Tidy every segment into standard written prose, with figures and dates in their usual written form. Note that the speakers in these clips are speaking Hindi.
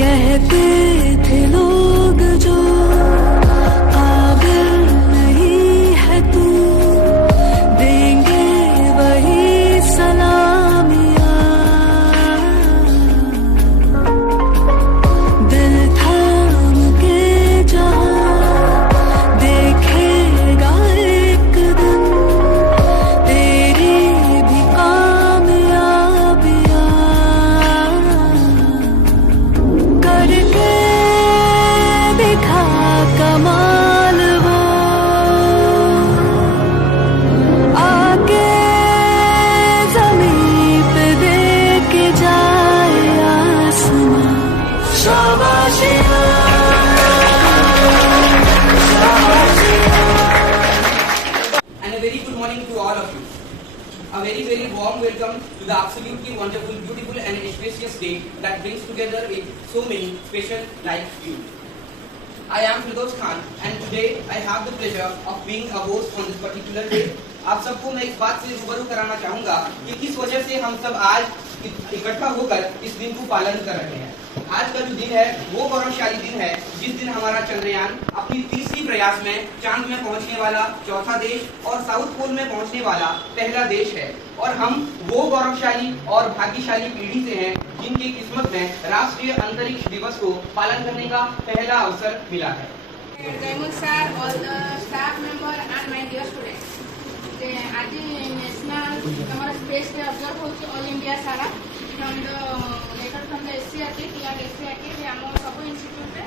कहते थे लोग जो काबिल नहीं है तू, देंगे वही सलामियां। दिल थाम के जहां देखेगा एक दिन तेरी भी कामयाबियां। करके दिखा कमाल वो आके ज़मीन पे दे के जाए आसमां। शाबाशियां, And a very good morning to all of you. A very warm welcome to the absolutely wonderful, beautiful and auspicious day that brings together so many special like you. I am Firdaus Khan and today I have the pleasure of being a host on this particular day. आप सबको मैं इस बात से रूबरू कराना चाहूँगा कि किस वजह से हम सब आज इकट्ठा होकर इस दिन को पालन कर रहे हैं। आज का जो दिन है वो गौरवशाली दिन है जिस दिन हमारा चंद्रयान अपनी तीसरी प्रयास में चांद में पहुंचने वाला चौथा देश और साउथ पोल में पहुंचने वाला पहला देश है। और हम वो गौरवशाली और भाग्यशाली पीढ़ी से हैं जिनकी किस्मत में राष्ट्रीय अंतरिक्ष दिवस को पालन करने का पहला अवसर मिला है। Diamond sir, all the staff member and my dear students. आज नेशनल हमारा स्पेस डे ऑब्जर्व होती ऑल इंडिया सारा from the letter from the SCERT TR SCERT आम सब इन्स्टिट्यूट रे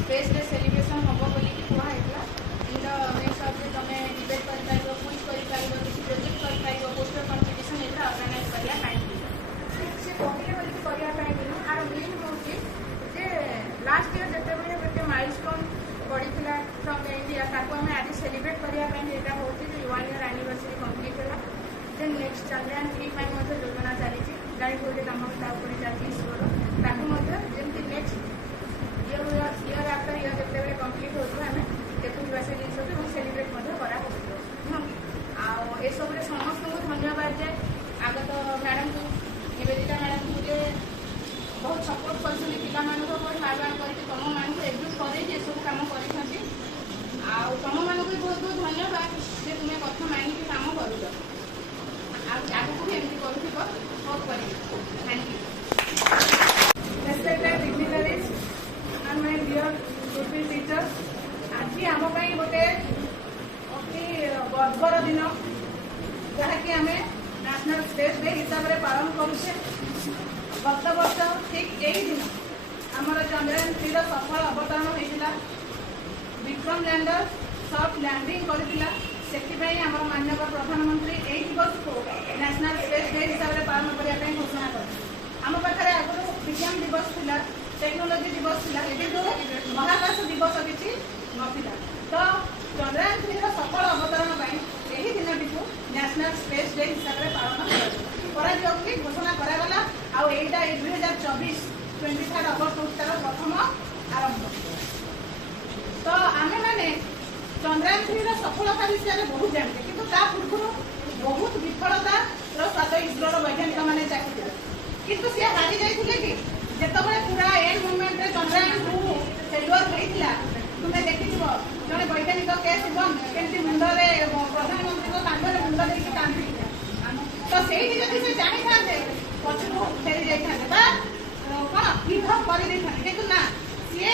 स्पेस डे सेलिब्रेशन हम बोली कहा है। इन द मेन सब्जेक्ट हमें डिबेट कर पाइबो, क्विज कर पाइबो, किसी प्रोजेक्ट कर पाइबो, पोस्टर कंपटीशन एटा ऑर्गेनाइज करिया पाइबो। से पहिले बोली करिया पाइबो आर मेन होची जे लास्ट ईयर जते बळे गोटे माइलस्टोन पड़ीला फ्रॉम द इंडिया ताको हमें आज सेलिब्रेट करिया पाइ एटा होची जे 1 ईयर एनिवर्सरी कंप्लीट होला। देन नेक्स्ट चंद्रयान 3 पाइ मध्ये योजना चली गाड़ी गोटे काम ता ऊपर चलती इसरो ताको मध्ये जेमति नेक्स्ट ईयर आफ्टर ईयर जते बळे कंप्लीट होतो हमें देखुवा से जिंस भी सेलिब्रेट मध्ये करा होतो। आ ए सब रे समस्त को धन्यवाद जे आगत मैडम को निवेदिता मैडम को जे बहुत सपोर्ट करछली पिला मानको बहुत हार्ड करके तम मानको एग्जिट करे जे सब काम करिसथि। आ तम मानको बहुत बहुत धन्यवाद जे तुमे कथा मानि के काम करूछ। आ आगु को एमती करूथिबो बहुत करी। Thank you. Respected dignitaries and my dear pupil teachers, आज आम पाई गोटे अति गर्वर दिन जहाँकि आम नेशनल स्पेस डे हिसाब से पालन करुचे। गत वर्ष ठीक यही दिन आमर चंद्रयान 3 सफल अवतरण होता। विक्रम लैंडर सॉफ्ट लैंडिंग करथिला। सेथिपाई आमर माननीय प्रधानमंत्री यही दिवस को नेशनल स्पेस डे हिसाब से पालन करने घोषणा कर। आम पाखे आगुरी विज्ञान दिवस थिला, टेक्नोलोजी दिवस थिला, एबे तो महाकाश दिवस किसी नथिला। तो चंद्रयान 3 सफल अवतरण पाई यही दिन को नेशनल स्पेस डे हिसाब से पालन करा घोषणा करागला। आउ एटा 2024 23 अगस्त तार प्रथम आरंभ। तो आमे माने चंद्रयान 3 सफलता विषय में बहुत जानते किंतु ता पूर्व बहुत विफलता स्वाद इसरो वैज्ञानिक मैंने चाहिए किंतु सी हारी जाइए कि जिते पूरा एंड मुमेंट रे चंद्रयान 2 फेल्युअर होता तुम्हें देखी जड़े वैज्ञानिक के शिवन केमती मुंडे प्रधानमंत्री कांधे मुंड देकी कांदी तो से चाही था पछू फेरी जाता कौन गिभअप कर ना सी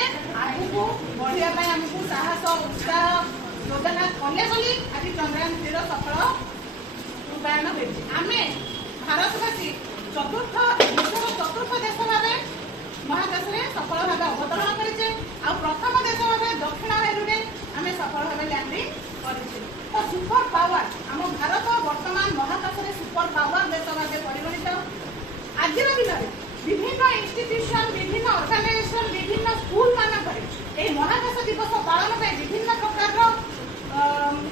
आग को बढ़ापी आमको साहस उत्साह योजना कले बोली आज चंद्रयान 3 सफल रूपायन होमें भारतवासी चतुर्थ विश्वर चतुर्थ देश भाव महाकाश में सफल भाव अवतरण करे आ प्रथम देश भाव दक्षिण मेरु आम सफल भाव लैंडिंग करे। तो सुपर पावर आम भारत वर्तमान महाकाश में सुपर पावर देश भाव परिगणित। आज दिन में विभिन्न इंस्टीट्यूशन विभिन्न ऑर्गेनाइजेशन विभिन्न स्कूल मानक महाकाश दिवस पालन में विभिन्न प्रकार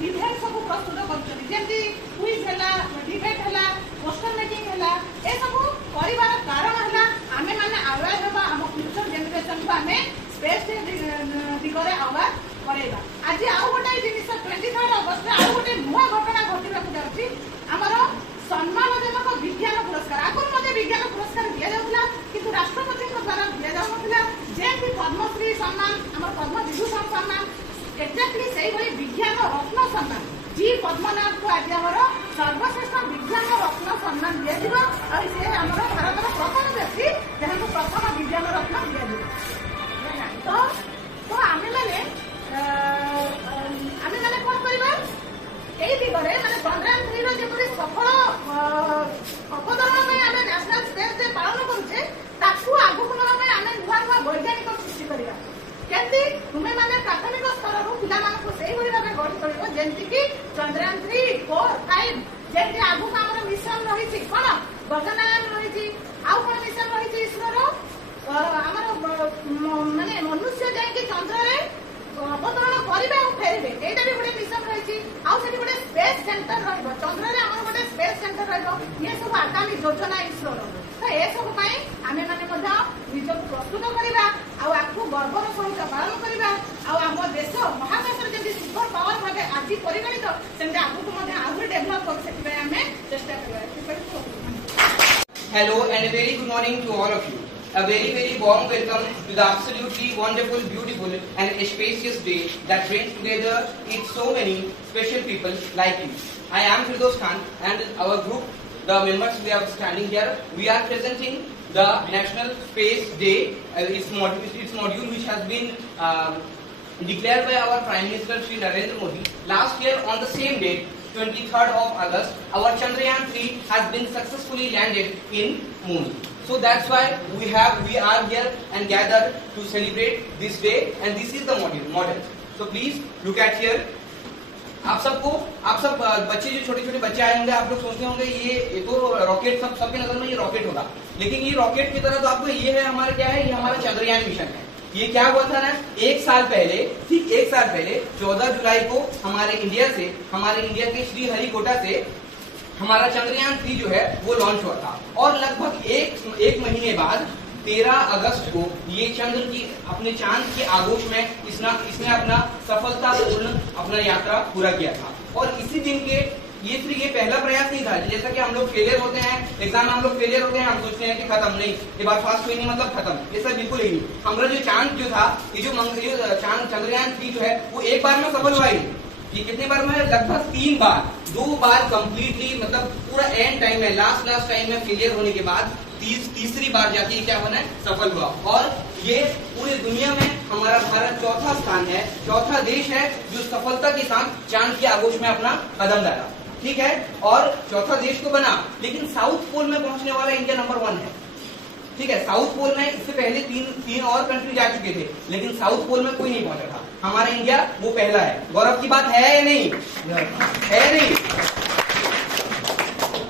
इवेंट सब प्रस्तुत करमती क्विज है डिबेट है पोस्टर मेकिंग है ये सब कर कारण है आम मैंने अवेयर हाँ आम फ्यूचर जेनेरेशन को आम स्पेस दिगरे अवेयर करेगा। आज आउ गोटे जिन 23 अगस्त आउ गोटे नुआ घटना घटना जाऊँगी आमर सम्मानजनक विज्ञान पुरस्कार। आगुरी विज्ञान पुरस्कार दि जाऊला किंतु राष्ट्रपति द्वारा दि जाऊला सम्मान आम पद्म विभूषण सम्मान एक्जाक्टली से विज्ञान रत्न सम्मान जी पद्मनाभ को आज आम सर्वश्रेष्ठ विज्ञान रत्न सम्मान दिया आम भारत प्रथम व्यक्ति जहाँ को प्रथम विज्ञान रत्न दिया तो आम मैंने कौन करवा यही दिगरे माने चंद्रयान 3 जपरी सफल अवतरण में आम नेशनल स्पेस डे पालन करुचे ताकू आगुक नवा में आम नुआ नुआ वैज्ञानिक सृष्टि करवा केमती तुमे माने प्राथमिक स्तर रु पिला मानक सेही भली भाबे गढ़ी तोलिबो जेंति कि चंद्रयान 3 4 5 जेंति आगुक हमर मिशन रहिछि कोन गगनयान रहिछि आउ कोन मिशन रहिछि इसरो हमर माने मनुष्य जाय कि चंद्र रे अवतरण करिबे और फेरिबे एटा भी गोटे मिशन रहिछि आउ सेठी गोटे स्पेस सेंटर रहइबो चंद्र रे हमर गोटे स्पेस सेंटर रहइबो ये सब आगामी योजना इसरो तो ए सब पई आमे माने मध्य निज प्रस्तुत करिबा आउ आकु गर्वर सहित पालन करिबा आउ हम देश महाकाश रे जेंति सुपर पावर भाबे आदि परिगणित सेंति आकु मध्य आउर डेवलप कर सेति आमे चेष्टा करिबा Hello and a very good morning to all of you. A very warm welcome to the absolutely wonderful, beautiful and spacious day that brings together so many special people like you. I am Firdaus Khan and our group, the members we are standing here, we are presenting the National Space Day, its module which has been declared by our Prime Minister Shri Narendra Modi last year on the same date, 23rd of August. Our Chandrayaan 3 has been successfully landed in Moon. So that's why we are here and gathered to celebrate this day, and this is the model. So please look at here. आप सब बच्चे जो छोटे छोटे बच्चे आए होंगे, आप लोग सोचते होंगे ये तो रॉकेट सबके नजर में ये रॉकेट होगा, लेकिन ये रॉकेट की तरह तो आपको ये है हमारा क्या है, ये हमारा चंद्रयान मिशन है। ये क्या हुआ था ना, ठीक एक साल पहले 14 जुलाई को हमारे इंडिया के श्रीहरिकोटा से हमारा चंद्रयान 3 जो है वो लॉन्च हुआ था, और लगभग एक महीने बाद 13 अगस्त को ये चंद्र की अपने चांद के आगोश में इसने अपना सफलतापूर्ण अपना यात्रा पूरा किया था। और इसी दिन के ये पहला प्रयास नहीं था, जैसा कि हम लोग फेलियर होते हैं एग्जाम में, हम लोग फेलियर होते हैं, हम सोचते हैं कि खत्म नहीं, ये बार फास्ट हुई नहीं मतलब खत्म, ऐसा बिल्कुल ही नहीं। हमारा जो चांद जो था, ये जो चंद्रयान 3 जो है वो एक बार में सफल हुआ ही, ये कितने बार में है, लगभग 3 बार, 2 बार कंप्लीटली मतलब पूरा एंड टाइम में लास्ट टाइम में फेलियर होने के बाद तीसरी बार जाके क्या बना है, सफल हुआ। और ये पूरी दुनिया में हमारा भारत चौथा स्थान है, चौथा देश है जो सफलता के साथ चांद के आगोश में अपना कदम डाला, ठीक है। और चौथा देश तो बना, लेकिन साउथ पोल में पहुंचने वाला इंडिया नंबर 1 है, ठीक है। साउथ पोल में इससे पहले तीन और कंट्री जा चुके थे, लेकिन साउथ पोल में कोई नहीं पहुंचा था, हमारा इंडिया वो पहला है। गौरव की बात है या नहीं, है नहीं।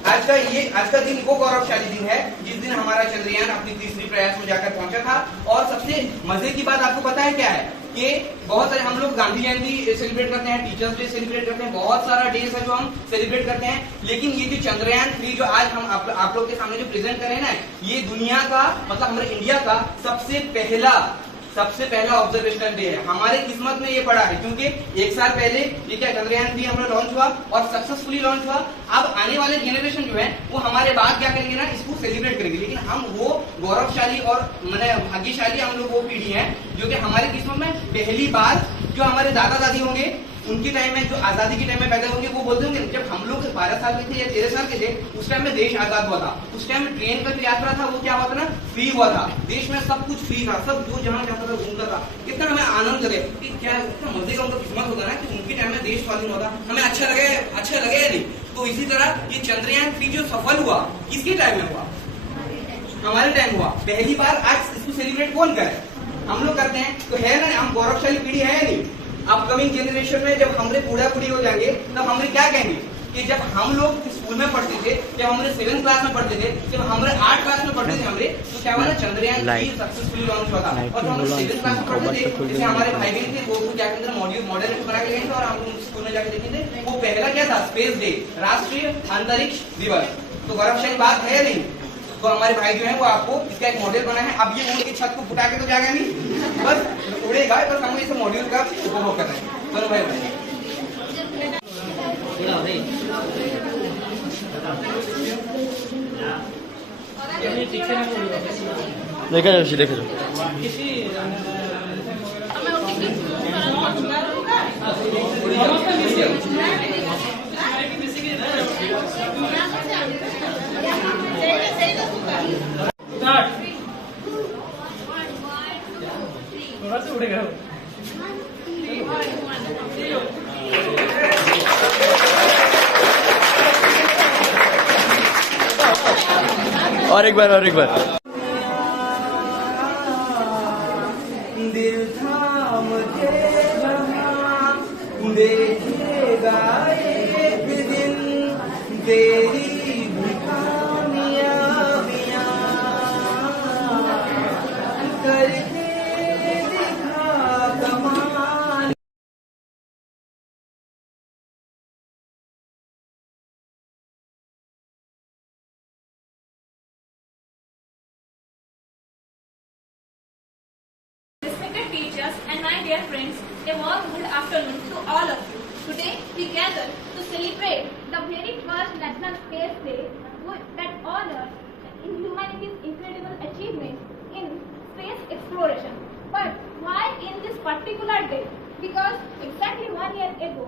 आज का दिन वो गौरवशाली दिन है जिस दिन हमारा चंद्रयान अपनी तीसरी प्रयास में जाकर पहुंचा था। और सबसे मजे की बात आपको पता है क्या है, कि बहुत सारे हम लोग गांधी जयंती सेलिब्रेट करते हैं, टीचर्स डे सेलिब्रेट करते हैं, बहुत सारा डेज है जो हम सेलिब्रेट करते हैं, लेकिन ये जो चंद्रयान 3 जो आज हम आप लोग के सामने जो प्रेजेंट कर रहे हैं ना, ये दुनिया का मतलब हमारे इंडिया का सबसे पहला ऑब्जर्वेशनल डे है। हमारे किस्मत में ये पड़ा है, क्योंकि एक साल पहले ये क्या चंद्रयान 3 हमारा लॉन्च हुआ और सक्सेसफुली लॉन्च हुआ। अब आने वाले जनरेशन जो है वो हमारे बाद क्या करेंगे ना, इसको सेलिब्रेट करेंगे, लेकिन हम वो गौरवशाली और मैंने भाग्यशाली हम लोग वो पीढ़ी है जो कि हमारी किस्मत में पहली बार जो हमारे दादा दादी होंगे उनके टाइम में, जो आजादी के टाइम में पैदा होंगे, वो बोलते होंगे जब हम लोग 12 साल के थे या 13 साल के थे, उस टाइम में देश आजाद हुआ था, उस टाइम में ट्रेन का जो यात्रा था वो क्या हुआ था ना, फ्री हुआ था, देश में सब कुछ फ्री था, सब जो जहाँ जाता था घूमता था। कितना हमें आनंद लगे कि क्या इतना मजे का उनका किस्मत होता ना कि उनके टाइम में देश स्वाधीन हुआ था, हमें अच्छा लगे या नहीं। तो इसी तरह ये चंद्रयान 3 जो सफल हुआ किसके टाइम में हुआ, हमारे टाइम हुआ पहली बार। आज इसको सेलिब्रेट कौन करे, हम लोग करते हैं, तो है ना, हम गौरवशाली पीढ़ी है नहीं। अपकमिंग जनरेशन में जब हमरे बूढ़ा बूढ़ी हो जाएंगे तब हमरे क्या कहेंगे कि जब हम लोग स्कूल में पढ़ते थे, जब हमरे 7th क्लास में पढ़ते थे, जब हमरे 8 क्लास में पढ़ते थे हमरे, तो क्या हुआ ना, चंद्रयान 3 सक्सेसफुली लॉन्च हुआ था। और जब हम 7th क्लास में पढ़ते थे, जैसे हमारे भाई बहन थे, वो क्या कहते हैं मॉडल बना के लेंगे और हम स्कूल में जाके देखेंगे, वो पहला क्या था, स्पेस डे, राष्ट्रीय अंतरिक्ष दिवस। तो गौरवशाली बात है नहीं। तो हमारे भाई जो है वो आपको इसका एक मॉडल बना है। अब ये उनकी छत को फुटा के तो जाएगा नहीं, बस उड़ेगा, बस हमको इस मॉड्यूल का उपभोग करना है। दोनों भाई देखा जाओ और एक बार दिल था मुझे जहाँ देखेगा एक दिन तेरी भी कामयाबियाँ करके दिखा कमाल। Respected teachers and my dear friends, a warm good afternoon to all of you. Today we gather to celebrate the very first National Space Day that honors in humanity's incredible achievement in space exploration. But why in this particular day? Because exactly 1 year ago,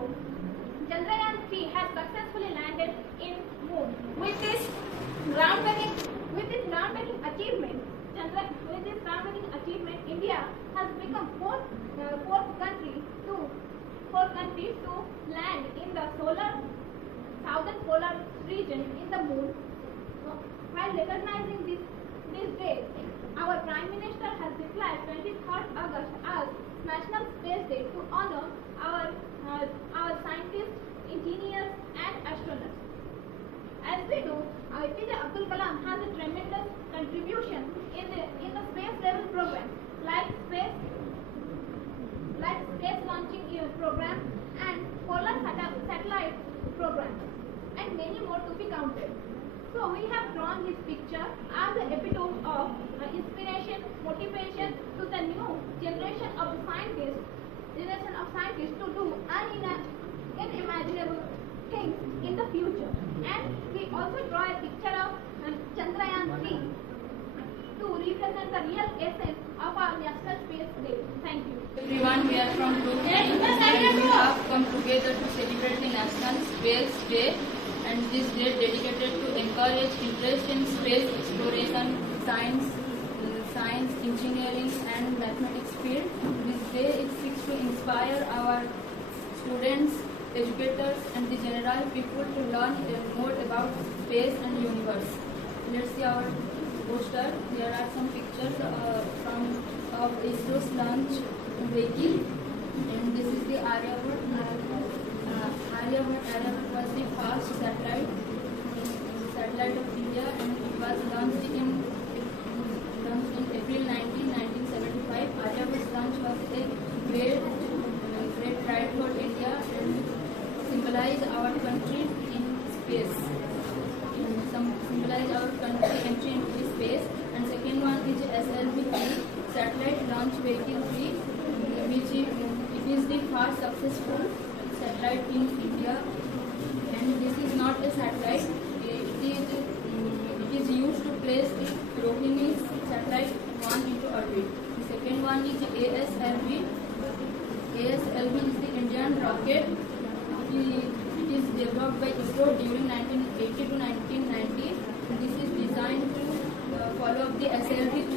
Chandrayaan-3 has successfully landed in Moon. With this groundbreaking achievement, India has become fourth country to land in the southern polar region in the Moon. While recognizing this day, our Prime Minister has declared 23rd August as National Space Day to honor our scientists, engineers, and astronauts. As we know, APJ Abdul Kalam has a tremendous contribution in the space level program, like space launching program and polar satellite program, and many more to be counted. So we have drawn his picture as an epitome of inspiration, motivation to the new generation of scientists to do unimaginable things in the future. And we also draw a picture of Chandrayaan-3 to represent the real essence of our National Space Day. Thank you. Everyone, we are from Group 3 and we have come together to celebrate the National Space Day, and this day dedicated to encourage interest in space exploration, science, engineering and mathematics field. This day is fixed to inspire our students, educators and the general people to learn more about space and universe. Let's see our poster. Here are some pictures of ISRO's launch vehicle, and this is the Aryabhat. Aryabhat was the first satellite of India, and it was launched in April 1975. Aryabhat's launch was a great pride for India and symbolize our country in space. Symbolize our country entry into space. And second one is SLV-3, Satellite Launch Vehicle 3, which it is the first successful satellite in India. And this is not a satellite. It is used to place the Rohini satellite 1 into orbit. The second one is ASLV. ASLV is the Indian rocket. It is developed by ISRO during 1980 to 1990. This is designed to follow up the SLV-3.